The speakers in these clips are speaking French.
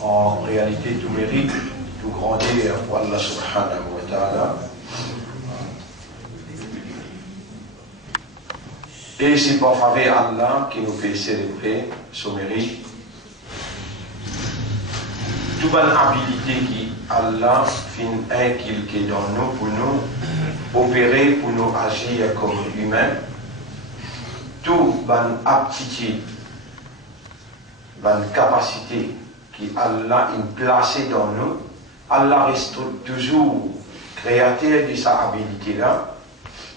En réalité, tout mérite, tout grandeur pour Allah subhanahu wa ta'ala. Et c'est pour faveur Allah qui nous fait célébrer ce mérite. Toute bonne habilité qui Allah fin inculqué dans nous pour nous opérer, pour nous agir comme humains. Toute bonne aptitude, bonne capacité qui Allah a placée dans nous, Allah reste toujours créateur de sa habilité-là,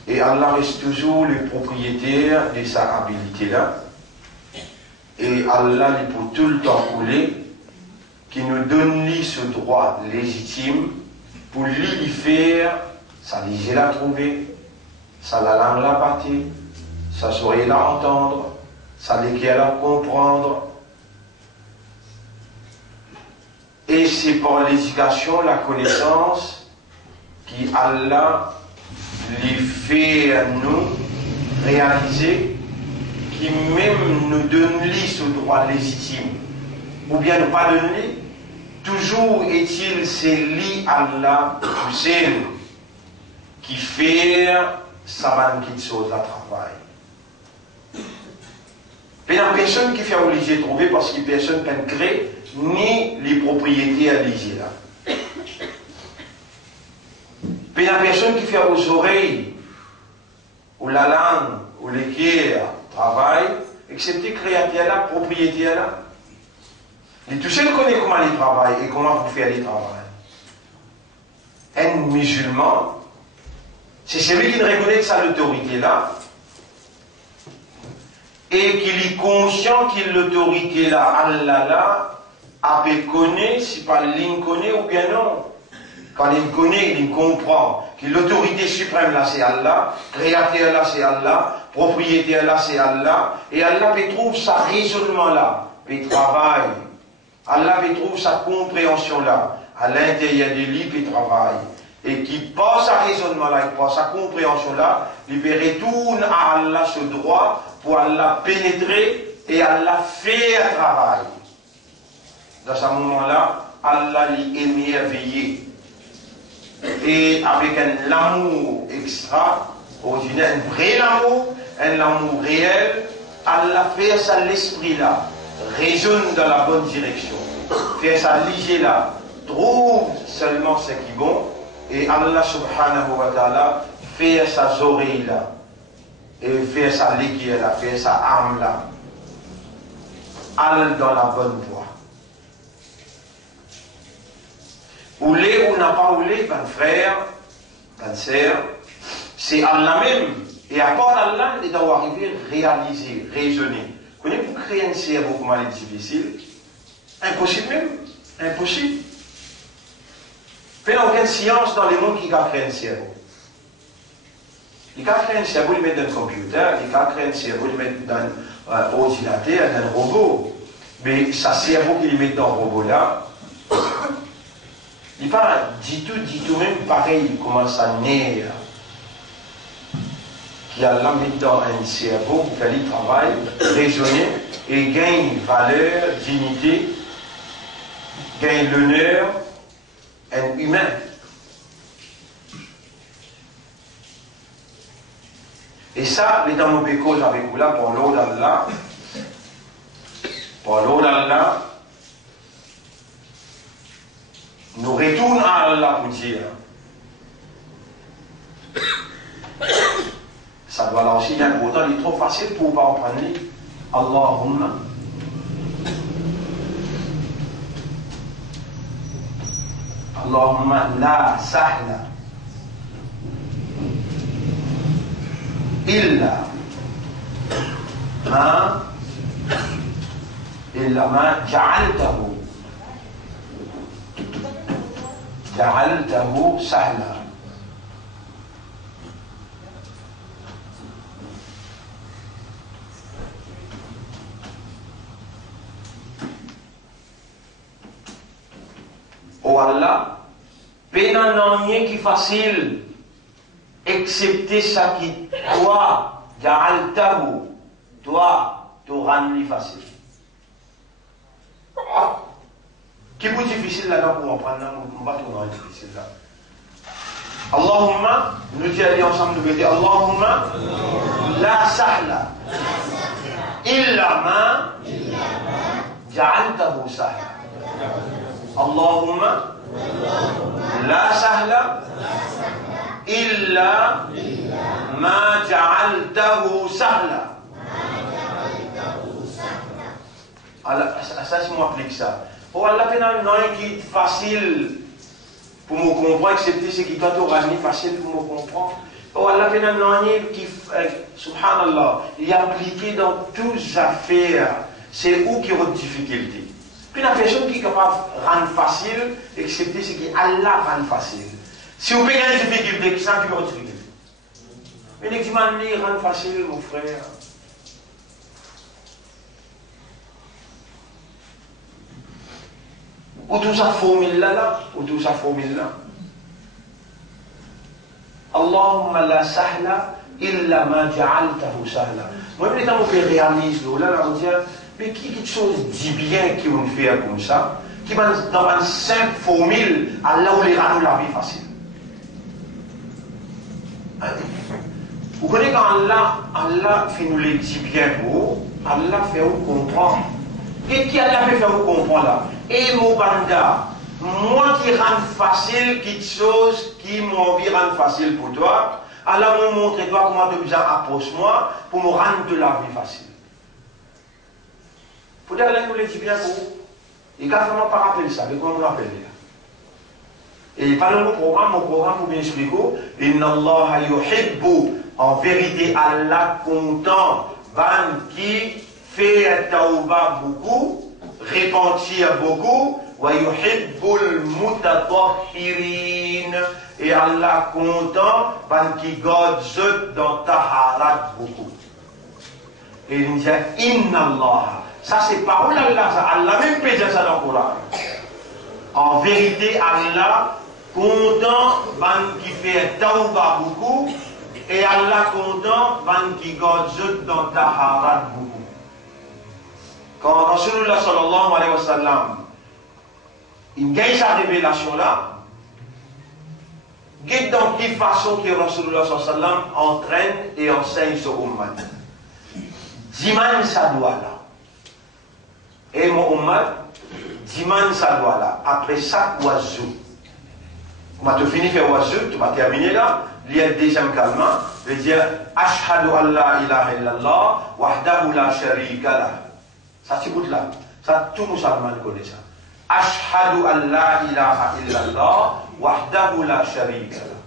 et Allah reste toujours le propriétaire de sa habilité-là, et Allah est pour tout le temps couler, qui nous donne ce droit légitime pour lui faire sa léger la trouver, sa la langue la partie, sa soirée la entendre, sa l'équerre la comprendre. Et c'est par l'éducation, la connaissance, qui Allah les fait à nous réaliser, qui même nous donne ce droit légitime, ou bien ne pas donner, toujours est-il c'est lui Allah Hussein qui fait sa banquette chose à travail. Il n'y a personne qui fait obligé de trouver parce que personne ne peut créer ni les propriétés à l'égir là. Il n'y a personne qui fait aux oreilles, ou la langue, ou l'équerre, travail, excepté créateur là, propriété là. Et tout seul connaît comment il travaille et comment vous faire les travail. Un musulman, c'est celui qui reconnaît sa autorité là, et qu'il est conscient qu'il l'autorité là, Allah là, a connaît, si pas il connaît ou bien non. Quand il connaît, il comprend que l'autorité suprême là c'est Allah, créateur là c'est Allah, propriétaire là c'est Allah, et Allah peut trouver sa raisonnement là, peut travailler. Allah peut trouver sa compréhension là, à l'intérieur de lui peut travailler. Et qui passe sa raisonnement là, qui passe sa compréhension là, il peut retourner à Allah ce droit pour Allah pénétrer et Allah faire travail. Dans ce moment-là, Allah l'y émerveillé. Et avec un amour extraordinaire, un vrai amour, un amour réel, Allah fait ça l'esprit là, raisonne dans la bonne direction, fait ça léger là, trouve seulement ce qui est bon, et Allah subhanahu wa ta'ala fait sa oreille là, et fait sa léguère là, fait sa âme là, aller dans la bonne voie. Oulé ou n'a pas oulé, ben frère, ben sœur, c'est Allah même. Et à part Allah, il doit arriver à réaliser, raisonner. Vous connaissez, pour créer un cerveau comment il est difficile, impossible même, impossible. Il n'y a aucune science dans le monde qui a créé un cerveau. Il a créé un cerveau, il met dans un computer, il a créé un cerveau, il met dans un ordinateur, dans un robot. Mais sa cerveau qu'il met dans le robot là, il n'est pas du tout même pareil comment ça naît. qui a là mis dans un cerveau pour faire le travail, raisonner et gagne valeur, dignité, gagne l'honneur, un humain. Et ça, les dans nos cause avec vous là, pour l'eau d'Allah, nous retournons à Allah pour dire. Ça doit là aussi, il y a pourtant, il est trop facile pour pas en prendre. Allahumma. Allahumma la sahla illa ma ja'altahu sahla. Oh Allah, penan nan rien qui facile, excepté ça qui, toi, ja'altahu, toi, t'auras li facile. Qui est plus difficile là-dedans pour en prendre, on va trouver difficile là. Allahumma, nous disons aller ensemble, nous dire Allahumma, la sahla, illa ma, ja'altahu sahla. Allahumma, la sahla, illa ma ja'altahu sahla. Alors, ça, si moi applique ça. Oh, Allah, il y a un qui est facile pour me comprendre, excepté ce qui doit être facile pour me comprendre. Oh, Allah, il y a un qui, subhanallah, il est appliqué dans toutes les affaires. C'est où qui a des difficultés. Puis la personne qui est capable de rendre facile, excepté ce qui Allah rend facile. Si vous avez une difficulté, ça qui va être difficile. Mais les gens rend facile, mon frère. Ou tout ça formule là, ou tout ça formule là. Allahumma la sahla illa ma ja'altahu sahla. Moi, quand on fait réaliser, là, on dit, mais qui quelque chose dit bien qui on fait comme ça, qui va dans une simple formule, Allah ou les rend la vie facile. Vous connaissez quand Allah fait nous les dit bien pour Allah fait vous comprendre. Et qui Allah fait vous comprendre là? Et mon banda, moi qui rend facile quelque chose qui m'a envie de rendre facile pour toi, Allah me montre toi comment tu as besoin d'approcher-moi pour me rendre de la vie facile. Faut dire là nous les dit bien pour vous. Et quand on pas rappeler ça, mais comment on rappelle là? Et par mon programme pour bien expliquer, Inna Allah yuhibbu, en vérité Allah content, ban qui fait tauba beaucoup, repentir beaucoup, wa yuhibbul mutatahhirin, et Allah content, ban qui garde dans taharat beaucoup. Et il dit Inna Allah. Ça c'est parole Allah, ça. Allah même peut dire ça dans le Coran. En vérité, Allah content, ban qui fait tauba beaucoup, et Allah content, ban qui garde dans taharat beaucoup. Quand Rasulullah sallallahu alayhi wa sallam, il gagne sa révélation là, guide dans quelle façon que Rasulullah sallallahu alayhi wa sallam entraîne et enseigne ce ummat. Diman ça doit là. Et mon ummat, diman ça doit là. Après ça, oiseau. Quand tu finis faire oiseau, tu vas terminer là. Il y a le deuxième calmant, il veut dire Ashhadu an la ilaha illallah, wahdahu la sharika lah. Ça c'est bout là. Ça tout musulman connaît ça. Ashhadu an la ilaha illallah, wahdahu la sharika lah.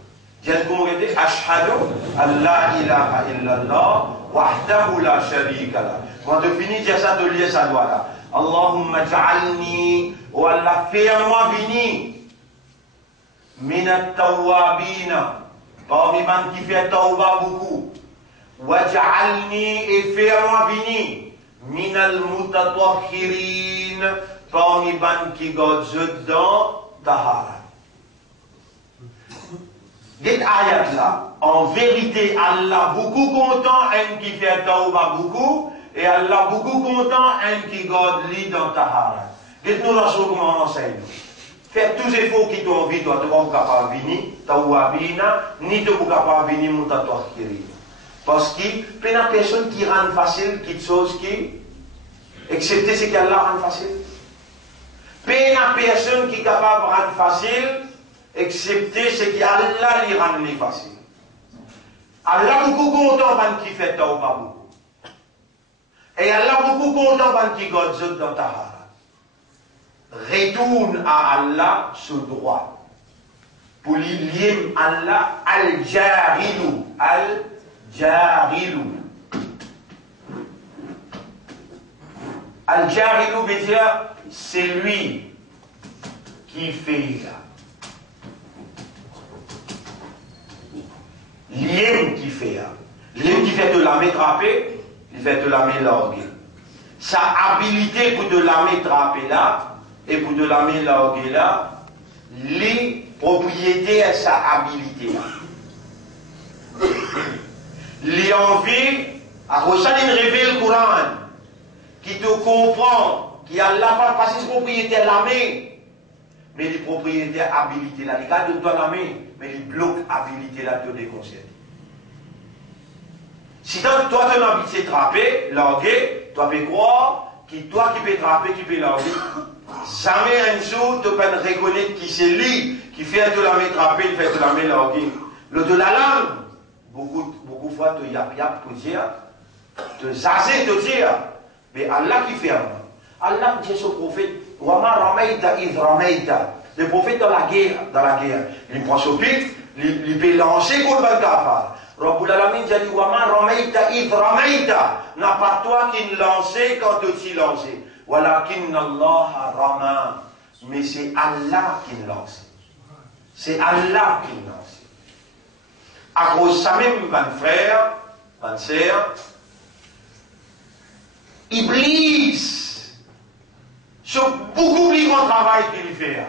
J'ai comment dire Ashhadu an la ilaha illallah, wahdahu la sharika lah. Quand tu finis dire ça, tu lis ça doit là. Allahumma ja'alni, ou Allah fais-moi béni, minat tawwabina, parmi man qui fait tawba beaucoup, waj'alni et fais-moi béni, minal mutatahhirin, parmi man qui garde dedans tahara. Cette ayat là, en vérité, Allah beaucoup content, un qui fait tauba beaucoup, et Allah beaucoup content, un qui garde lit dans Tahara. Dites-nous la chose comment on enseigne. Faites tous les efforts qui t'ont envie, toi, tu vas capable de venir, ni tu vas capable de venir, mon tatouage qui arrive. Parce que, il y a personne qui rend facile, qui chose qui, excepté ce qu'Allah rend facile. Il y a personne qui est capable de rendre facile, excepté ce qu'Allah lui rend facile. Allah beaucoup content quand il fait tauba beaucoup. Et Allah beaucoup content quand il garde dans Tahara. Retourne à Allah ce droit. Pour lier Allah al-Jarilu. Al-Jarilu. Al-Jarilu veut dire c'est lui qui fait là. L'iem qui fait là. L'iem qui fait de la métraper, il fait de la mélarguer. Sa habilité pour de la métraper là, et pour de la mélarguer là, les propriétés et sa habilité là. Les envies, à cause ça, il révèle le Coran, qui te comprend, qui a la pas passé ses propriétés la main, mais les propriétés habilité là, les gars de toi la main, mais les blocs habilité là te déconseillent. Si toi tu as habitué de trapper, larguer, toi peux croire que toi qui peux trapper, qui peux larguer. Jamais un jour, tu peux reconnaître qui c'est lui qui fait de la main trapper, il fait de la main larguer. Le de la langue, beaucoup de fois, tu yap pour dire, te zazer te dire, mais Allah qui fait. Allah dit au prophète, Wama ramaita id ramaita. Le prophète dans la guerre, il prend son pic, il peut lancer contre le kafar. Rabbul Alamin dit, Wama ramaita id ramaita. N'a pas toi qui lançait quand tu lancé. Walakin Allah rama. Mais c'est Allah qui lance. C'est Allah qui lance. À cause ça même, mon frère, mon sœur, Iblis, c'est beaucoup plus grand travail qu'il fait.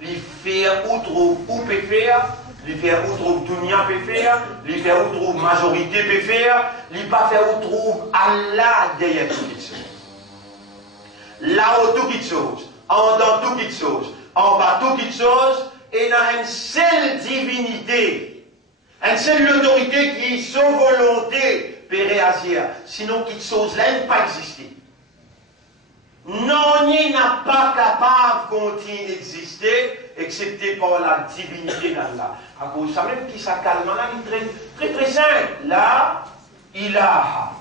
Il fait outre où peut faire, il fait outre où Dunia peut faire, il fait outre où majorité peut faire, il pas faire outre où Allah derrière toutes choses. Là-haut toutes choses, en dans toutes choses, en bas toutes choses, et dans une seule divinité, une seule autorité qui, sans volonté, peut réagir. Sinon, toute chose là n'a pas existé. Non, il n'a pas capable de continuer d'exister, excepté par la divinité d'Allah. À cause de ça même qui s'accalme là, il est très simple. Là, ilaha.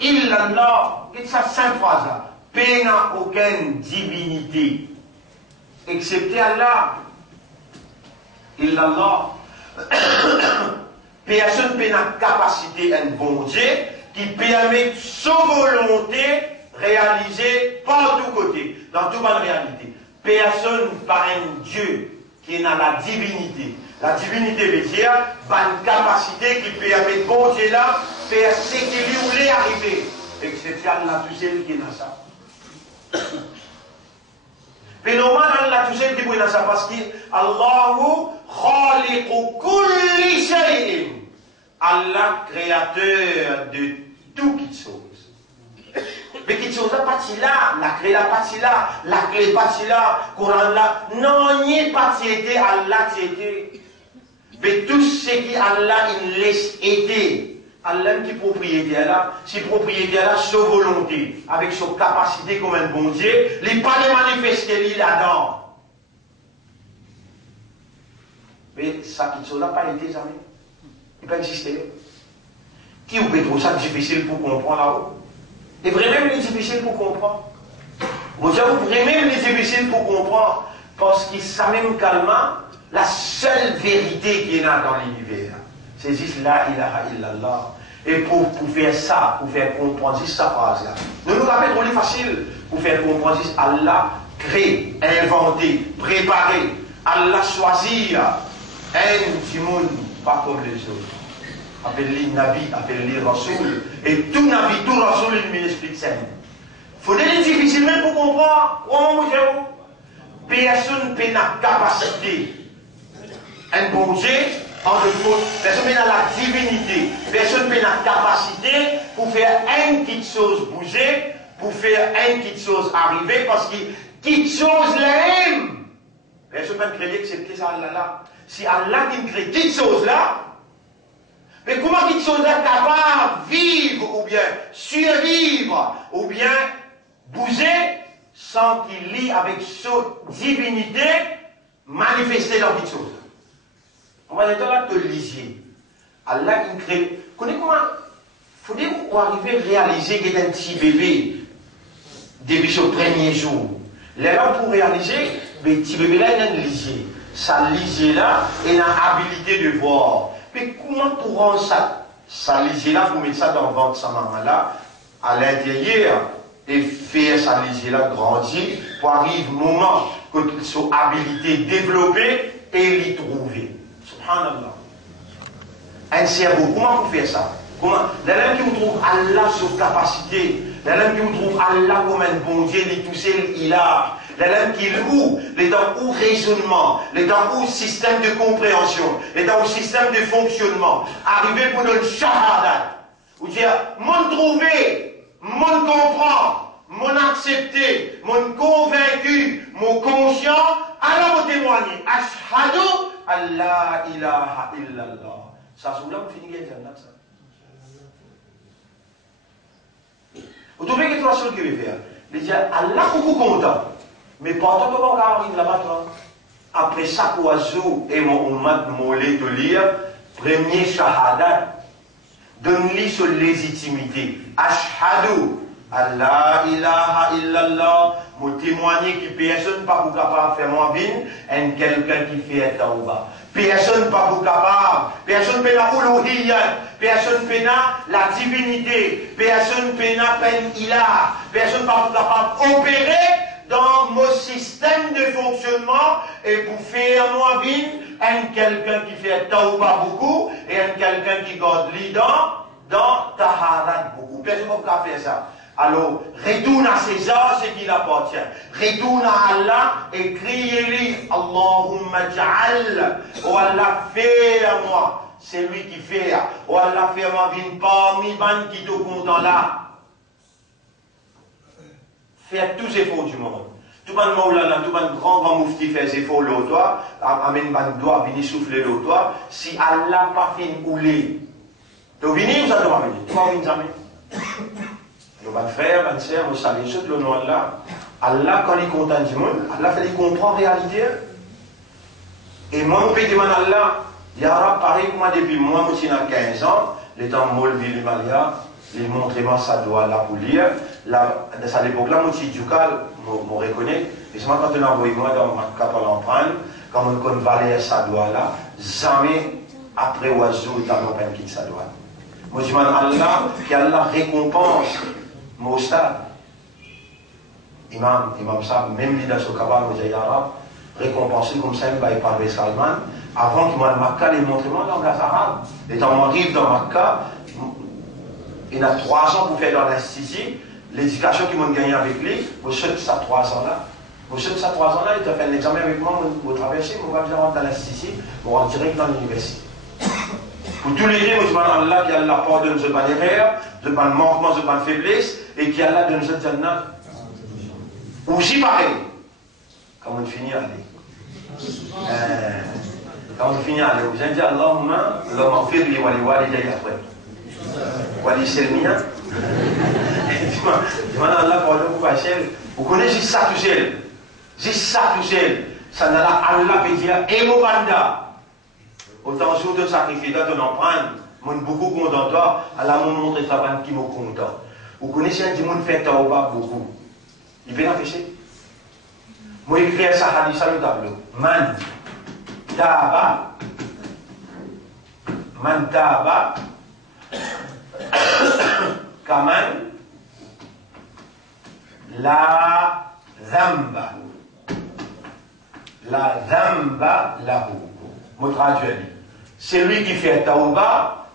Illallah, c'est sa simple phrase là. Peu n'a aucune divinité, excepté Allah. Illallah. Personne n'a capacité un bon Dieu qui permet sans volonté réaliser par tous côtés, dans toute bonne réalité. Personne pas un Dieu qui est dans la divinité. La divinité veut dire une capacité qui permet bon Dieu là faire ce qu'il lui voulait arriver. Excepté Allah tout seul qui est dans ça. Mais normalement Allah tout seul qui est dans ça parce que Allahu khaliqu kulli shay'in. Allah créateur de toute chose. Mais qui chose la partie là, la clé la partie là, la clé partie là, Coran là, non, ni partie était, Allah était. Mais tout ce qui Allah il laisse été, Allah qui propriété là, si propriété là, sa volonté, avec sa capacité comme un bon Dieu, il n'est pas de manifester là-dedans. Mais ça qui chose n'a pas été jamais. Il n'a pas existé. Qui vous peut trouver ça difficile pour comprendre là-haut? Et vraiment, il est difficile pour comprendre. Vous savez, vraiment, il est difficile pour comprendre. Parce que ça même calmement, la seule vérité qui est là dans l'univers, c'est juste la ilaha illallah. Et pour faire ça, pour faire comprendre juste sa phrase-là, ne nous rappelons trop facile pour faire comprendre juste Allah créé, inventé, préparé, Allah choisir un du monde pas comme les autres. Appelle-les Nabi, appelle-les Rasoul. Et tout Nabi, tout Rasoul, il m'explique ça. Il faut être difficile même pour comprendre. Comment vous dites? Personne n'a la capacité un bon Dieu, en de faute. Personne n'a la divinité. Personne n'a la capacité pour faire une petite chose bouger, pour faire une petite chose arriver, parce que petite chose l'aime. Personne ne peut créer que c'est ça Allah là. Si Allah qui crée petite chose là, mais comment petite chose là capable de vivre, ou bien survivre, ou bien bouger, sans qu'il lie avec sa divinité manifestée dans petite chose. On va dire là que le lisier. Allah qui crée. Connaissez comment? Il faut arriver à réaliser qu'il y a un petit bébé depuis ce premier jour. Là, pour réaliser, le petit bébé là, il a un lisier. Ça lisier là, il a l'habilité de voir. Mais comment pour rendre ça lisier là, pour mettre ça dans le ventre de sa maman là, à l'intérieur, et faire sa lisier là grandir, pour arriver au moment que son habilité développée et l'y trouver. Subhanallah. Un cerveau, comment vous faites ça? Comment? L'un qui vous trouve Allah sur capacité, l'un qui vous trouve Allah comme un bon Dieu, les tout seul il a. L'un qui loue, les dans où raisonnement, les dans où système de compréhension, les dans où système de fonctionnement. Arriver pour le shahada. Vous dire, mon trouvé, mon comprend, mon accepté, mon convaincu, mon conscient, alors vous témoignez. Ashhadu Allah ilaha illallah. Ça, c'est là, vous finissez les jannat, ça. Vous trouvez qu'il y a trois choses qu'il veut faire. Il dit, Allah, beaucoup content. Mais pendant que vous arrivez là-bas, après chaque oiseau et mon ummat molé de lire, premier shahada, donne-lui sa légitimité. Ashhadu Allah ilaha illallah, mon témoigner que personne pas pour capable de faire moins bien, et quelqu'un qui fait tauba. Personne pas pour capable, personne peut la uluhiyyat, personne peut la divinité, personne peut peine ilah, personne pas pour capable opérer dans mon système de fonctionnement et pour faire moins bien, un quelqu'un qui fait tauba beaucoup et un quelqu'un qui garde l'ident dans taharat beaucoup. Personne ne peut faire ça. Alors, retourne à César ce qui l'appartient. Retourne à Allah et criez-lui Allahumma ja'al. Oh Allah, fais à moi. C'est lui qui fait. Oh Allah, fais à moi une parmi ban qui te content là. Fais tous les efforts du monde. Tout le monde, tout le grand moufti fait des efforts l'autre toi. Amène ban doigt, venir souffler l'autre toi. Si Allah pas fait une oulée, tu venir ou ça te va venir? Tu vas venir jamais. Mon frère, ma soeur, vous savez, le nom d'Allah. Allah, quand il est content du monde, Allah fait comprendre la réalité. Et moi, je peux demander à Allah, Yara, pareil que moi, depuis moi, je suis 15 ans, les temps Molvi, les Malia, les montrez-moi ça doit là pour lire. Là, à cette époque-là, moi, je suis du cal, je me reconnais. Et c'est moi, quand on a envoyé moi dans ma cap à l'empreinte, quand on connaît Valère ça doit là, jamais après oiseau, il y a un qui ça doit. Moi, je demande à Allah, qu'Allah récompense. Mon stade, imam ça, même l'idée sur Kabbal, vous avez récompensé comme ça, il va y parler Salman, avant qu'il m'a Makkah les montrements dans le langage arabe. Et quand on arrive dans Makkah, il a 3 ans pour faire dans l'anesthésie, l'éducation qu'ils m'ont gagné avec lui, vous savez ça 3 ans là. Vous savez ça 3 ans là, il a fait un examen avec moi, vous traversez, vous allez rentrer dans l'anesthésie, vous rentrez direct dans l'université. Pour tous les gens, je demande à Allah qui a la pardonne, je ne pas l'erreur, je ne pas le manquement, je ne pas la faiblesse, et qui a la donne cette jannat. Aussi pareil. Quand on finit à aller. Quand on finit à aller, vous allez dire Allahumma, Allahumma fir li wali wali jay après. Wali selmina. Je demande à Allah pardon pour Hachem. Vous connaissez ça tout seul. C'est ça tout seul. Ça n'a pas Allah peut dire, et mon banda. Autant jour de sacrifice, de l'empreinte, moi beaucoup content toi, Allah m'a montré ça qui me content. Vous connaissez un monde fait tauba beaucoup. Il peut l'empêcher. Moi écrire ça hadith sur le tableau. Man taba kaman la dhamba lahu. Moi traduis. C'est lui qui fait tauba,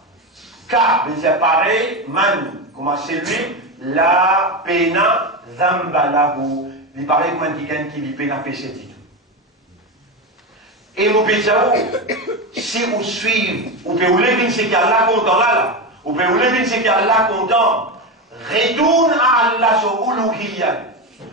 car, mais c'est pareil, man, comment c'est lui, la pena zambalahu. Il paraît que quelqu'un qui lui pena péché. Et mon pétao, si vous suivez, vous pouvez vous lever, c'est qu'il y a là content là. Vous pouvez vous lever, c'est qu'il y a là content. Retourne à Allah sur Uluhiyat.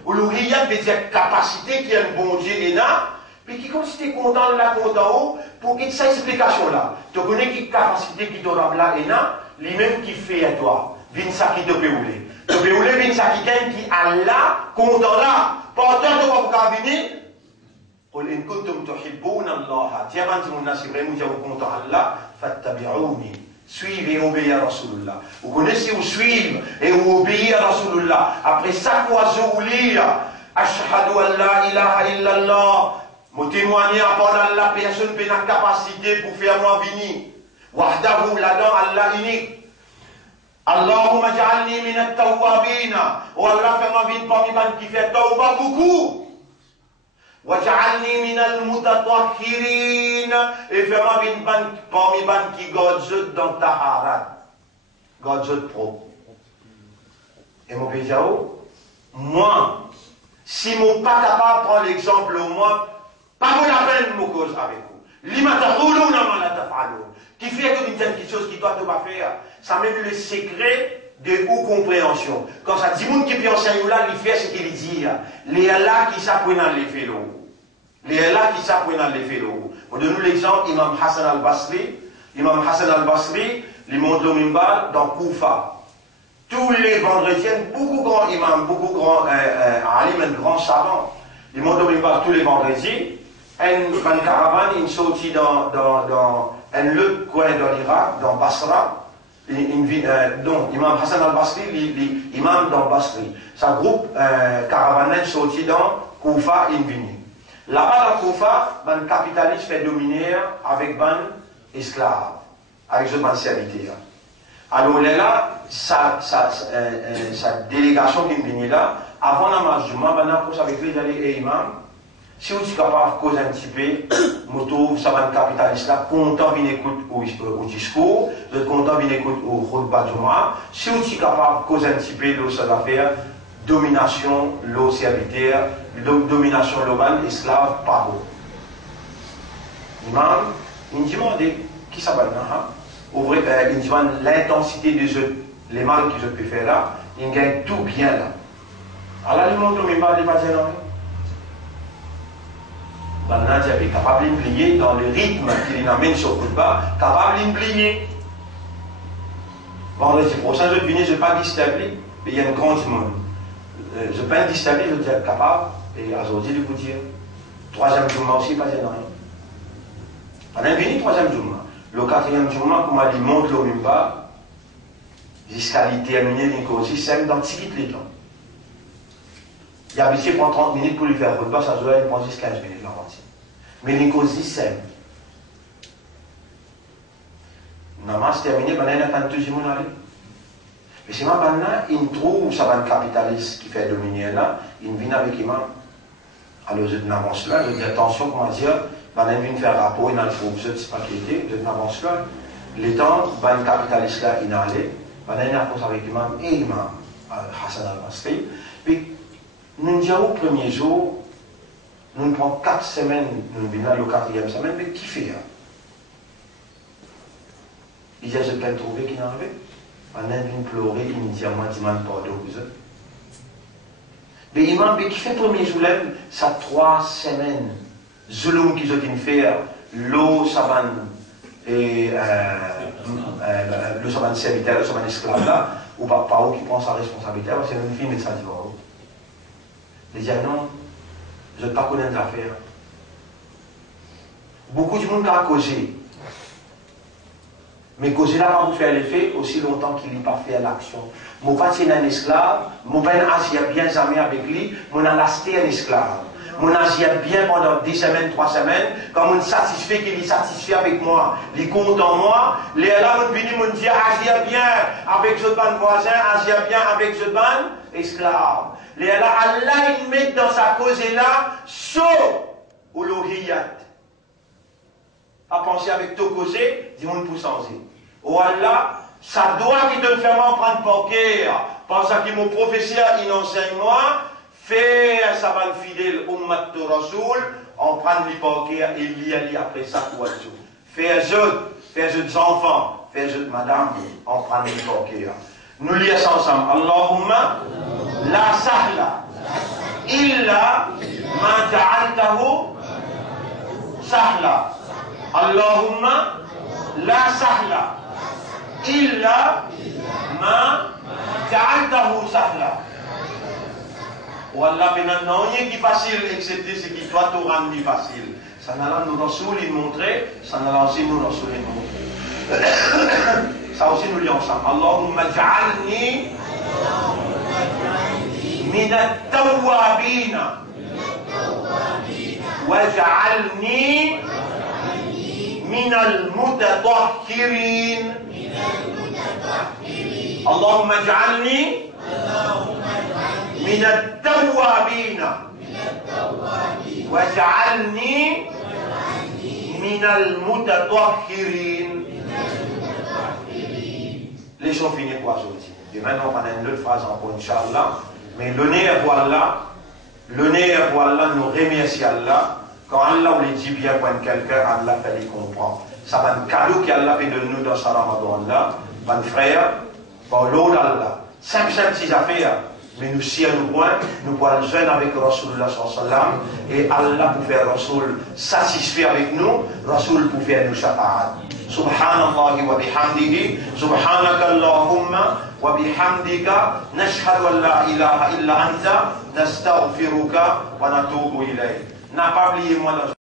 Uluhiyat veut dire capacité qui est un bon Dieu et là, puis qui comme si tu es content là, content pour qu'il y ait cette explication là. Tu connais qui capacité qui t'aura là et là, les mêmes qui fait à toi. Vin ça qui te peut rouler. Tu peux rouler, vin ça qui gagne qui Allah, content là. Pendant que tu vas venir, قل إن كنتم تحبون الله تيابان من الناس إبراهيم جاءوا كنت الله فاتبعوني suivez et obéissez à Rasulullah. Vous connaissez ou suivre et obéir à Rasulullah. Après ça, quoi se lire Ashhadu an la ilaha illallah. Mon témoigner à part Allah, personne n'a la capacité pour faire moi venir. Wahdahu là-dedans Allah unique. Allahumma ja'alni min at-tawwabina. Oh Allah fait ma vie parmi les qui fait tawba beaucoup. وَجَعَلْنِي مِنَ الْمُتَطَهِّرِينَ et fais-moi parmi les qui gardent dans ta harat. Gardent propre. Et mon péjao, moi, si je ne suis pas capable de prendre l'exemple au moins, pas pour la peine de me cause avec vous. Qui fait que quelque chose qui doit te pas faire, ça met le secret de ou compréhension. Quand ça dit monde qui peut enseigner là, il fait ce qu'il dit. Les là qui s'apprennent dans les vélos. Les là qui s'apprennent dans les vélos. On donne l'exemple, Imam Hassan al-Basri. Imam Hassan al-Basri, il monte le mimbar dans Koufa. Tous les vendredis, beaucoup grands imams, beaucoup grands alim, grands savants. Ils montent le mimbar tous les vendredis. Une caravane, ils sont sortis dans un lieu coin dans l'Irak, dans Basra. Donc, Imam Hassan al-Basri, l'imam dans Basri. Sa groupe caravane sorti dans Koufa, in Vini. Là-bas dans Koufa, un capitaliste fait dominer avec un esclave, avec un serviteur. Alors là, sa délégation qui vient là, avant la marche du mois, on a posé avec lui d'aller et imam. Si vous êtes capable de causer un petit peu, moto, ça va être capitaliste là, content de écouter au discours, vous êtes content de écouter au khutbah du mois. Si vous êtes capable de causer un petit peu, ça va faire domination, l'eau serviteur, domination l'oban, esclave, pas beau. L'imam, il me demande qui ça va être, il me demande l'intensité des œufs, les mal qu'ils ont pu faire là, il gagne tout bien là. Alors, il montre même pas des bâtiments. Maintenant, il est capable de plier dans le rythme qu'il amène sur le bas, capable de plier. Vendredi prochain, je ne vais pas distablir, mais il y a un grand monde. Je ne vais pas distablir, je vais être capable, et aujourd'hui, de vous dire, troisième jour aussi, pas de rien. On a fini troisième jour. Le quatrième jour, comme il monte le même bas, jusqu'à terminer l'école, c'est dans petit vite les temps. Il a habitué prendre 30 minutes pour lui faire le repas, ça doit être 10-15 minutes la moitié. Mais l'école, c'est Namas terminé, il y a un deuxième monde aller. Et c'est maintenant, il trouve ça va un capitaliste qui fait dominer là, il vient avec lui. Alors je n'avance là, je dis attention, comment dire, il vient faire rapport, il a le trouve, c'est pas qui était, je n'avance là. Les temps, un capitaliste là, il est allé, il a posé avec l'imam et l'imam Hassan al-Basri. Puis, nous disons au premier jour, nous prenons 4 semaines, nous venons le 4e semaine, mais qui fait? Il dit, je peux trouver qui n'en avait. On a venu pleurer, il me dit, moi, je demande pardon. Mais l'imam, qui fait le premier jour, ça 3 semaines. Zulum qu'ils ont fait, l'eau, ça va, et le ça va serviteur, le ça va esclave là, ou papa qui prend sa responsabilité, c'est une fille, mais ça dit, oh. Il dit, non, je ne sais pas connaître l'affaire. Beaucoup de monde a causé. Mais causer là, va vous faire l'effet aussi longtemps qu'il n'a pas fait l'action. Mon pas c'est un esclave, mon père a bien jamais avec lui, mon a lasté un esclave. Mon agit bien pendant 10 semaines, 3 semaines, quand mon satisfait qu'il est satisfait avec moi, il compte en moi, les là, mon venu, mon dit, agir bien avec ce ban voisin, agir bien avec ce ban esclave. Les là, Allah, il met dans sa cause là, sauf au lohiyat. À penser avec ton causé, dis-moi pour changer. Oh Allah, ça doit qu'il te fait prendre pour cœur, parce que mon professeur, il enseigne moi, fais un savant fidèle ummat de Rasoul, on prend l'hypocrisie et l'y après ça pour tout. Faire jeux enfants, faire jeux de madame, on prend l'hypocrisie. Nous lisons ensemble. Allahumma la sahla illa ma ja'altahu sahla. Allahumma la sahla illa ma ja'altahu sahla. Wallah, non, il n'y a pas facile, excepté ce qui doit te rendre facile. Ça n'a nous Rasoul montrer, ça n'a aussi nous Rasoul montrer. Ça aussi nous lisons ensemble. Allahumma ja'alni min at-tawwabina waj'alni min al-mutatahhirin. Allahumma ja'alni من التوابين واجعلني من المتطهرين. Les gens finissent pour aujourd'hui. Et maintenant, on a une autre phrase encore, Inch'Allah. Mais l'honneur pour Allah, nous remercie Allah. Quand Allah vous dit bien pour quelqu'un, Allah fait les comprendre. Ça va un cadeau qu'Allah fait de nous dans ce Ramadan-là. Mon frère, pour l'eau d'Allah. Simple, ces affaires. Mais nous, si nous pouvons jeûner avec Rasulullah sallam, et Allah pour faire Rasul satisfait avec nous, Rasul pour faire nous shafa'at. Subhanallah wa bihamdihi, subhanaka Allahumma wa bihamdika, nashhadu an la ilaha illa anta, nastaghfiruka wa natubu ilayk. N'a pas oublié moi